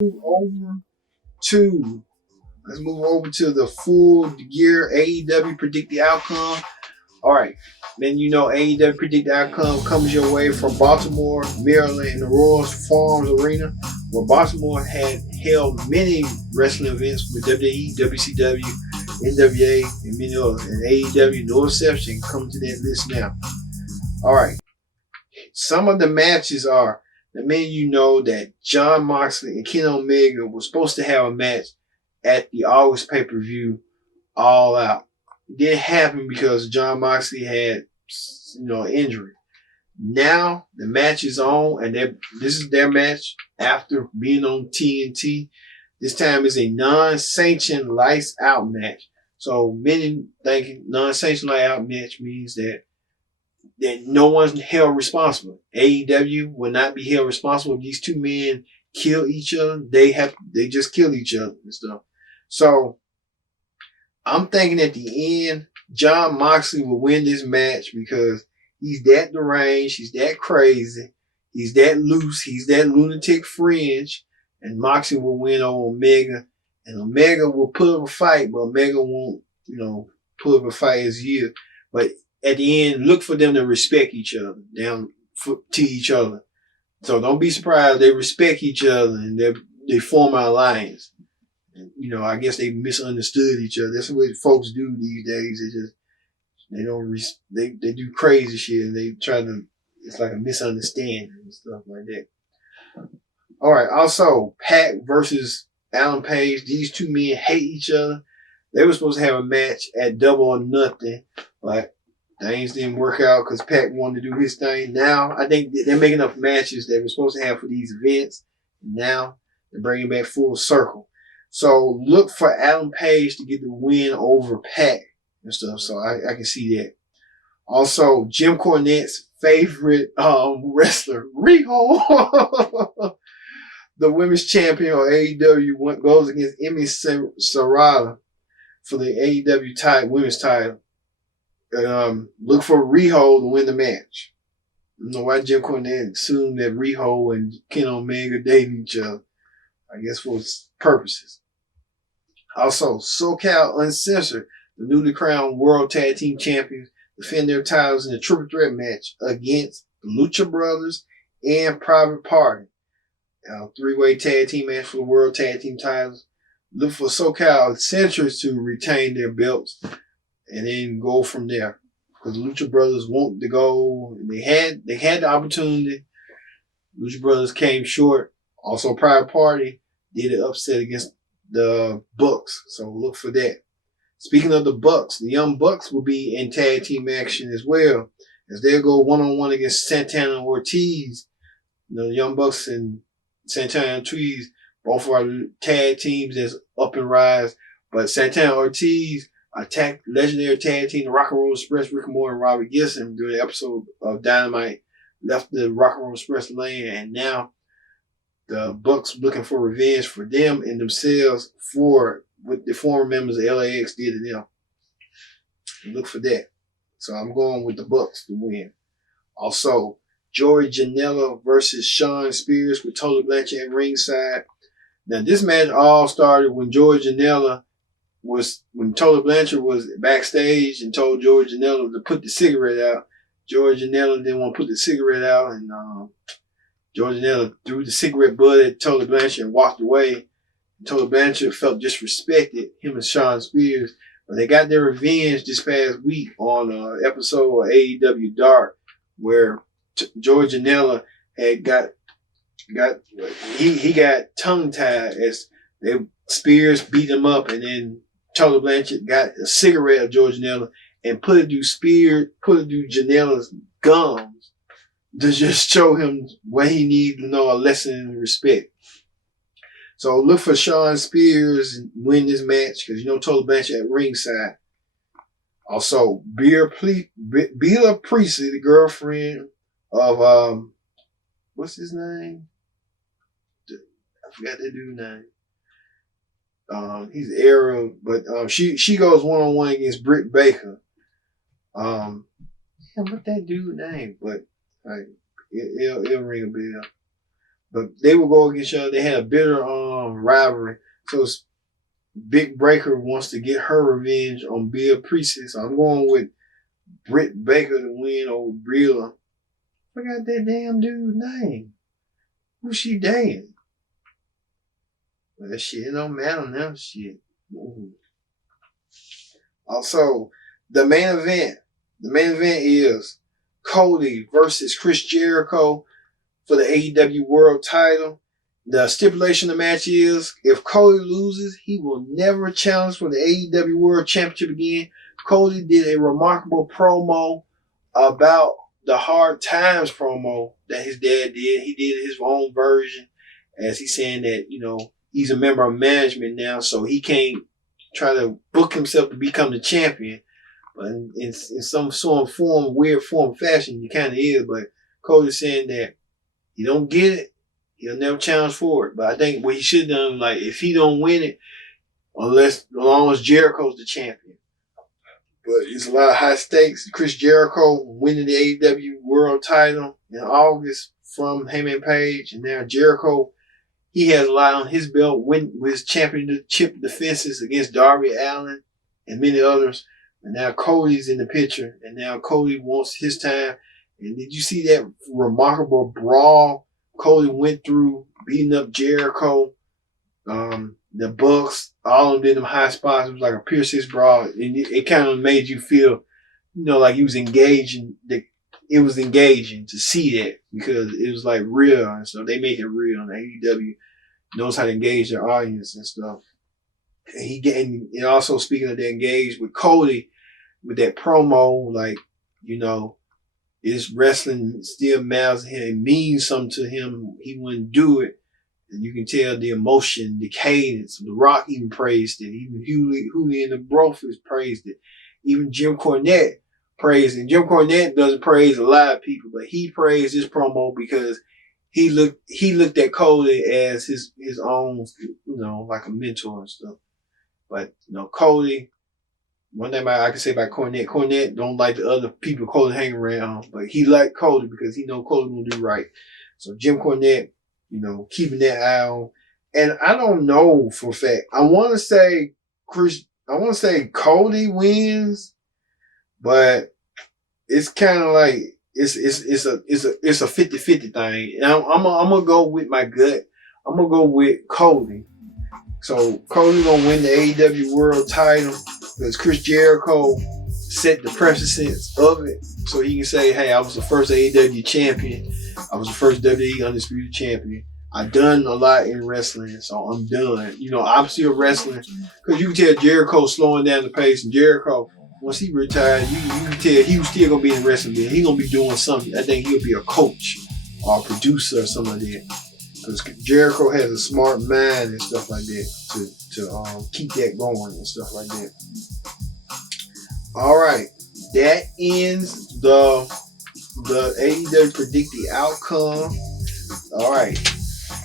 Move over to let's move over to the full gear AEW predict the outcome. All right, then you know AEW predict the outcome comes your way from Baltimore, Maryland, and the Royal Farms Arena, where Baltimore had held many wrestling events with WWE, WCW, NWA, and many others, and AEW, no exception. Come to that list now. All right, some of the matches are the men you know that Jon Moxley and Kenny Omega were supposed to have a match at the August pay-per-view All Out. It didn't happen because Jon Moxley had, injury. Now the match is on, and this is their match after being on TNT. This time is a non-sanctioned lights out match. So many thinking non-sanctioned lights out match means that no one's held responsible. AEW will not be held responsible if these two men kill each other. They just kill each other and stuff. So I'm thinking at the end, Jon Moxley will win this match because he's that deranged, he's that crazy, he's that loose, he's that lunatic fringe, and Moxley will win over Omega. And Omega will put up a fight, but Omega won't, put up a fight as year. But at the end, look for them to respect each other, to each other. So don't be surprised they respect each other and they form an alliance. And, I guess they misunderstood each other. That's what folks do these days. They do crazy shit and they try to. It's like a misunderstanding and stuff like that. All right. Also, Pac versus Alan Page. These two men hate each other. They were supposed to have a match at Double or Nothing, but things didn't work out because Pac wanted to do his thing. Now, I think they're making up matches that we're supposed to have for these events. Now, they're bringing back full circle. So, look for Alan Page to get the win over Pac and stuff. So, I can see that. Also, Jim Cornette's favorite wrestler, Riho, the women's champion of AEW, goes against Emi Sarada for the AEW women's title. Look for Riho to win the match. I don't know why Jim Cornette assumed that Riho and Kenny Omega dated each other. I guess for purposes. Also, SoCal Uncensored, the newly crowned World Tag Team Champions, defend their titles in a triple threat match against the Lucha Brothers and Private Party. Three-way tag team match for the World Tag Team titles. Look for SoCal Uncensored to retain their belts and then go from there. Because the Lucha Brothers want to go. They had the opportunity. Lucha Brothers came short. Also, Private Party did an upset against the Bucks. So look for that. Speaking of the Bucks, the Young Bucks will be in tag team action as well, as they'll go one-on-one against Santana and Ortiz. The Young Bucks and Santana and Ortiz both are tag teams that's up and rise. But Santana and Ortiz attacked legendary tag team, the Rock and Roll Express, Rick Moore and Robbie Gibson during the episode of Dynamite, left the Rock and Roll Express lane, and now the Bucks looking for revenge for them and themselves for what the former members of LAX did to them. Look for that. So I'm going with the Bucks to win. Also, Joey Janela versus Shawn Spears with Tully Blanchard at ringside. Now, this match all started when Joey Janela when Tully Blanchard was backstage and told Joey Janela to put the cigarette out. Joey Janela didn't want to put the cigarette out, and Joey Janela threw the cigarette butt at Tully Blanchard and walked away. Tully Blanchard felt disrespected, him and Shawn Spears, but they got their revenge this past week on an episode of AEW Dark, where Joey Janela had got tongue tied as Spears beat him up, and then Tully Blanchard got a cigarette of Joey Janela and put it through Janela's gums to just show him what he needed to know, a lesson in respect. So look for Shawn Spears and win this match because Tully Blanchard at ringside. Also, Bea Priestley, the girlfriend of what's his name? I forgot that dude's name. He's Arab, but she goes one-on-one against Britt Baker. What's that dude's name? But it'll ring a bell. But they will go against each other. They had a bitter rivalry. So Big Breaker wants to get her revenge on Bill Priestley. So I'm going with Britt Baker to win over Bria. I forgot that damn dude's name. Who's she dating? Well, that shit, it don't matter now. Shit. Ooh. Also, the main event. The main event is Cody versus Chris Jericho for the AEW World Title. The stipulation of the match is if Cody loses, he will never challenge for the AEW World Championship again. Cody did a remarkable promo about the Hard Times promo that his dad did. He did his own version, as he's saying that, you know, he's a member of management now, so he can't try to book himself to become the champion. But in some sort of form, weird form, fashion, he kind of is. But Cody's saying that he don't get it, he'll never challenge for it. But I think what he should have done, like, if he don't win it, as long as Jericho's the champion. But it's a lot of high stakes. Chris Jericho winning the AEW World Title in August from him and Paige. And now Jericho, he has a lot on his belt, win with his championship defenses against Darby Allin and many others. And now Cody's in the picture. And now Cody wants his time. And did you see that remarkable brawl Cody went through, beating up Jericho? The Bucks, all of them in them high spots. It was like a Pure 6 brawl. And it kind of made you feel, you know, like he was engaging. It was engaging to see that because it was like real. And so they make it real. And AEW knows how to engage their audience and stuff. And also speaking of that, engaged with Cody with that promo, like, you know, is wrestling still matters to him. It means something to him. He wouldn't do it. And you can tell the emotion, the cadence. The Rock even praised it. Even Huey and the Brofist praised it. Even Jim Cornette praised it. And Jim Cornette doesn't praise a lot of people, but he praised this promo because he looked at Cody as his own, you know, like a mentor and stuff. But, you know, Cody, one thing I can say about Cornette don't like the other people Cody hang around, but he liked Cody because he know Cody will do right. So Jim Cornette, you know, keeping that eye on. And I don't know for a fact. I want to say Cody wins, but it's kind of like it's a 50-50 thing. And I'm gonna go with my gut. I'm gonna go with Cody. So Cody gonna win the AEW World Title because Chris Jericho set the precedence of it, so he can say, "Hey, I was the first AEW champion. I was the first WWE Undisputed Champion. I've done a lot in wrestling, so I'm done. You know, I'm still wrestling." Because you can tell Jericho slowing down the pace, and Jericho, once he retired, you can tell he was still gonna be in wrestling. He's gonna be doing something. I think he'll be a coach or a producer or something like that. Because Jericho has a smart mind and stuff like that to keep that going and stuff like that. All right, that ends the AEW predict the outcome. All right,